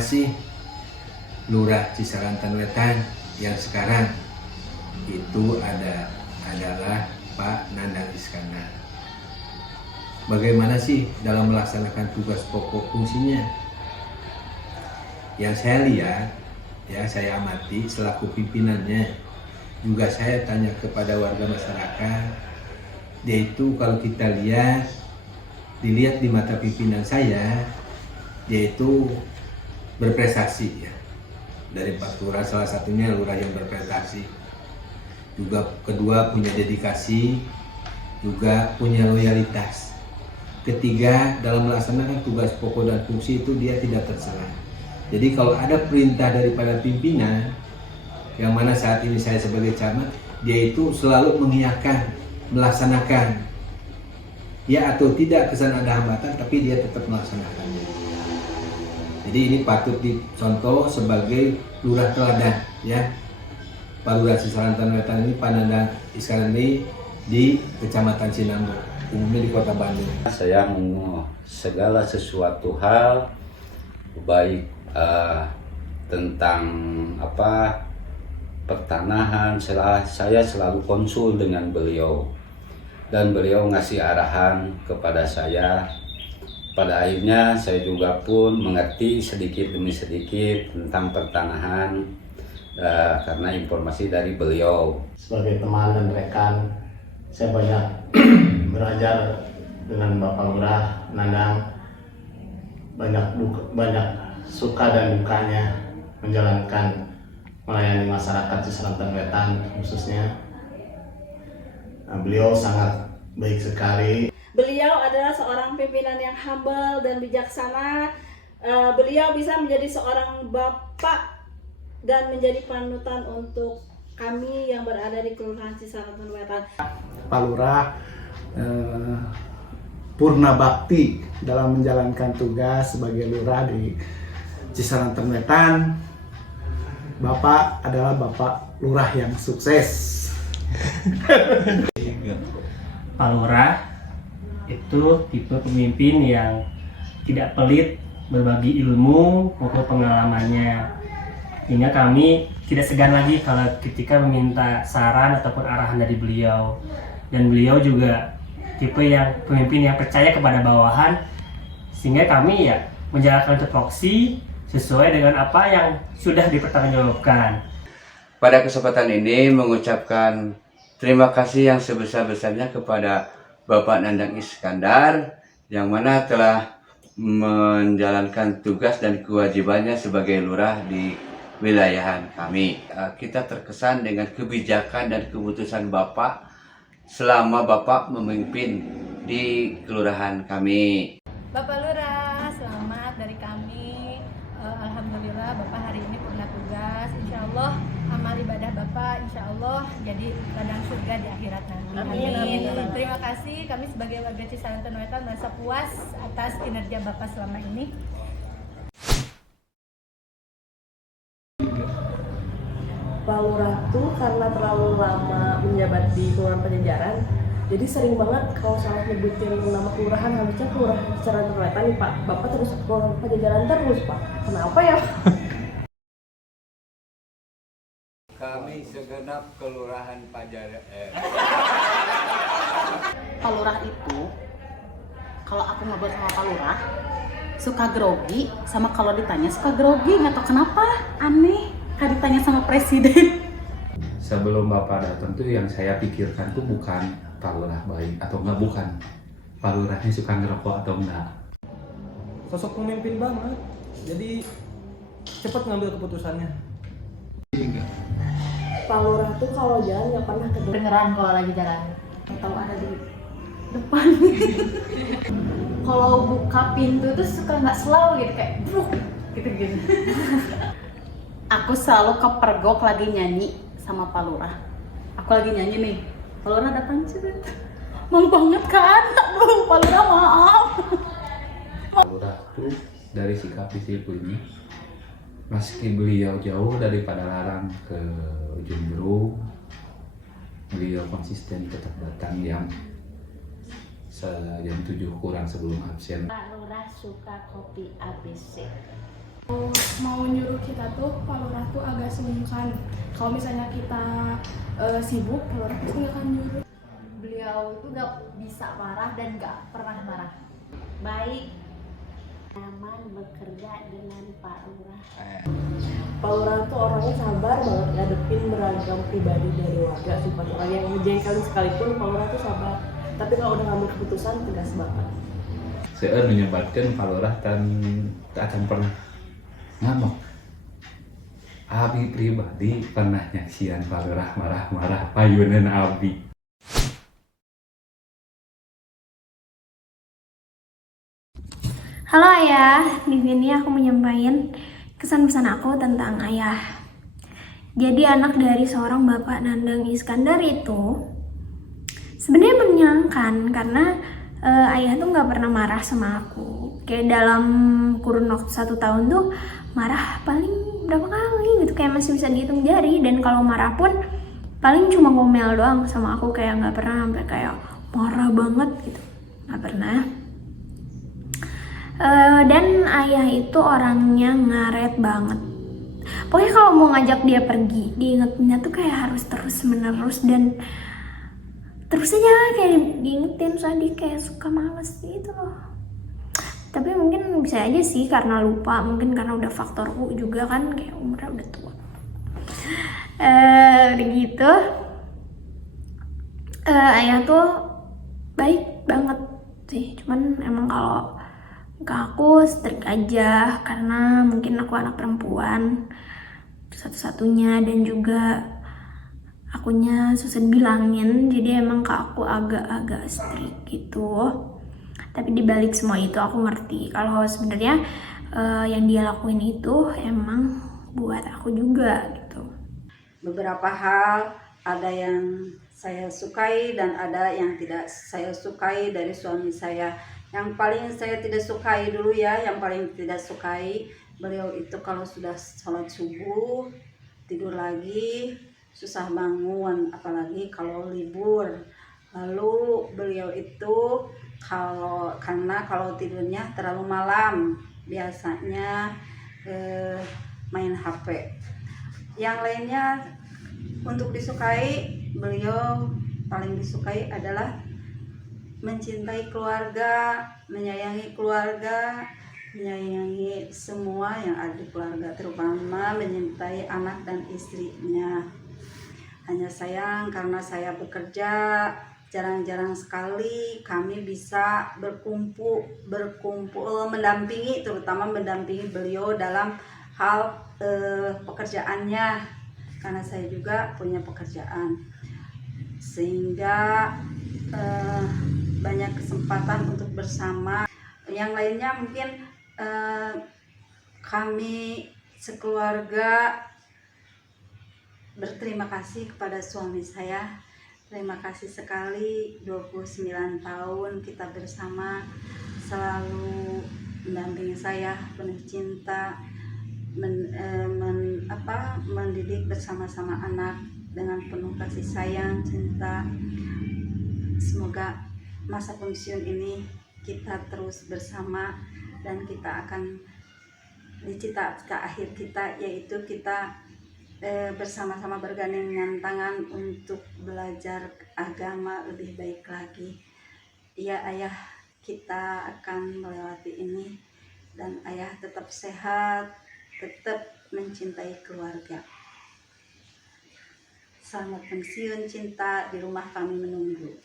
sih Lurah Cisarantan Wetan yang sekarang itu adalah Pak Nandang Iskandar. Bagaimana sih dalam melaksanakan tugas pokok fungsinya? Yang saya lihat, ya saya amati selaku pimpinannya, juga saya tanya kepada warga masyarakat, yaitu kalau kita dilihat di mata pimpinan saya, yaitu berprestasi ya. Dari 4 lurah salah satunya lurah yang berprestasi. Juga kedua punya dedikasi, juga punya loyalitas. Ketiga, dalam melaksanakan tugas pokok dan fungsi itu dia tidak tercela. Jadi kalau ada perintah daripada pimpinan, yang mana saat ini saya sebagai camat, dia itu selalu mengiyakan, melaksanakan. Ya atau tidak kesan ada hambatan, tapi dia tetap melaksanakannya. Jadi ini patut dicontoh sebagai lurah teladan ya. Pak Lurah Cisarantan Wetan ini Pak Nandang Iskandar di Kecamatan Cinanggu, umumnya di Kota Bandung. Saya segala sesuatu hal baik tentang pertanahan, saya selalu konsul dengan beliau dan beliau ngasih arahan kepada saya. Pada akhirnya saya juga pun mengerti sedikit demi sedikit tentang pertanahan karena informasi dari beliau. Sebagai teman dan rekan, saya banyak belajar dengan Bapak Lurah Nandang. Banyak suka dan dukanya menjalankan melayani masyarakat Cisarantan Wetan khususnya. Beliau sangat baik sekali. Beliau adalah seorang pimpinan yang humble dan bijaksana. Beliau bisa menjadi seorang bapak dan menjadi panutan untuk kami yang berada di Kelurahan Cisarantan Wetan. Pak Lurah purna bakti dalam menjalankan tugas sebagai lurah di Cisarantan Wetan. Bapak adalah Bapak Lurah yang sukses. Pak Lurah itu tipe pemimpin yang tidak pelit berbagi ilmu maupun pengalamannya, hingga kami tidak segan lagi kalau ketika meminta saran ataupun arahan dari beliau. Dan beliau juga tipe yang pemimpin yang percaya kepada bawahan, sehingga kami ya menjalankan tupoksi sesuai dengan apa yang sudah dipertanggungjawabkan. Pada kesempatan ini mengucapkan terima kasih yang sebesar-besarnya kepada Bapak Nandang Iskandar yang mana telah menjalankan tugas dan kewajibannya sebagai lurah di wilayahan kami. Kita terkesan dengan kebijakan dan keputusan Bapak selama Bapak memimpin di kelurahan kami. Bapak Lurah, selamat dari kami. Alhamdulillah Bapak hari ini purna tugas. Insya Allah amal ibadah Bapak insya Allah jadi ladang surga di akhirat nanti. Amin. Terima kasih, kami sebagai warga Cisarantan Wetan merasa puas atas kinerja Bapak selama ini. Pak Lurah tuh karena terlalu lama menjabat di Kelurahan Pajajaran, jadi sering banget kalau salah nyebutin nama kelurahan, harusnya Kelurahan Cisarantan Wetan nih Pak. Bapak terus Kelurahan Pajajaran terus Pak. Kenapa ya? Kami segenap kelurahan Pajajaran. Pak Lurah itu, kalau aku ngobrol sama Pak Lurah, suka grogi, sama kalau ditanya suka grogi, nggak tahu kenapa, aneh, kalau ditanya sama presiden. Sebelum Bapak datang tuh yang saya pikirkan tuh bukan Pak Lurah baik atau enggak, bukan Pak Lurahnya suka ngerokok atau enggak. Sosok pemimpin banget, jadi cepat ngambil keputusannya. Pak Lurah tuh kalau jalan nggak pernah Kedengeran kalau lagi jalan. atau ada di depan. Kalau buka pintu tuh suka nggak slow gitu kayak bruk gitu-gitu. Aku selalu kepergok lagi nyanyi sama Pak Lurah. Aku lagi nyanyi nih, Pak Lurah datang cerita. Mau banget kan? Aduh, Pak Lurah maaf. Pak Lurah tuh dari sikap disiplinnya, meski beliau jauh daripada larang ke ujung Jeruk, beliau konsisten tetap datang jam 7 kurang sebelum absen. Pak Lurah suka kopi ABC. mau nyuruh kita tuh Pak Lurah tuh agak sungkan. Kalau misalnya kita sibuk, Pak Lurah pasti nggak akan nyuruh. Beliau itu gak bisa marah dan gak pernah marah. Baik, nyaman bekerja dengan Pak Lurah. Pak Lurah tuh orangnya sabar banget ngadepin beragam pribadi dari warga. Sifat orang yang ngejengkelin sekalipun Pak Lurah tuh sabar. Tapi kalau udah ngambil keputusan tegas banget. Saya menyebabkan Pak Lurah tak akan pernah ngamuk. Abi pribadi pernah nyaksian Pak Lurah marah-marah payunan Abi. Halo Ayah, di sini aku menyampaikan kesan-pesan aku tentang Ayah. Jadi anak dari seorang Bapak Nandang Iskandar itu sebenarnya menyenangkan karena Ayah tuh nggak pernah marah sama aku. Kayak dalam kurun waktu 1 tahun tuh marah paling berapa kali gitu, kayak masih bisa dihitung jari. Dan kalau marah pun paling cuma ngomel doang sama aku, kayak nggak pernah sampai kayak marah banget gitu, nggak pernah. Dan Ayah itu orangnya ngaret banget. Pokoknya kalau mau ngajak dia pergi, diingetinnya tuh kayak harus terus menerus dan terus aja kayak diingetin, soalnya dia kayak suka males gitu loh. Tapi mungkin bisa aja sih karena lupa, mungkin karena udah faktor U juga kan, kayak umurnya udah tua. Udah gitu, Ayah tuh baik banget sih, cuman emang kalau ke aku strict aja karena mungkin aku anak perempuan satu-satunya dan juga akunya susah bilangin, jadi emang ke aku agak-agak strict gitu. Tapi dibalik semua itu aku ngerti kalau sebenarnya yang dia lakuin itu emang buat aku juga gitu. Beberapa hal ada yang saya sukai dan ada yang tidak saya sukai dari suami saya. Yang paling saya tidak sukai dulu ya, yang paling tidak sukai beliau itu kalau sudah sholat subuh tidur lagi susah bangun, apalagi kalau libur. Lalu beliau itu karena kalau tidurnya terlalu malam biasanya main HP. Yang lainnya untuk disukai, beliau paling disukai adalah mencintai keluarga, menyayangi keluarga, menyayangi semua yang ada di keluarga, terutama mencintai anak dan istrinya. Hanya sayang karena saya bekerja, jarang-jarang sekali kami bisa berkumpul mendampingi, terutama mendampingi beliau dalam hal pekerjaannya, karena saya juga punya pekerjaan, sehingga banyak kesempatan untuk bersama. Yang lainnya mungkin kami sekeluarga berterima kasih kepada suami saya. Terima kasih sekali, 29 tahun kita bersama, selalu mendampingi saya, penuh cinta, mendidik bersama-sama anak dengan penuh kasih sayang, cinta. Semoga masa pensiun ini kita terus bersama dan kita akan di cita-cita akhir kita, yaitu kita bersama-sama bergandengan tangan untuk belajar agama lebih baik lagi. Ya Ayah, kita akan melewati ini dan Ayah tetap sehat, tetap mencintai keluarga. Selamat pensiun cinta, di rumah kami menunggu.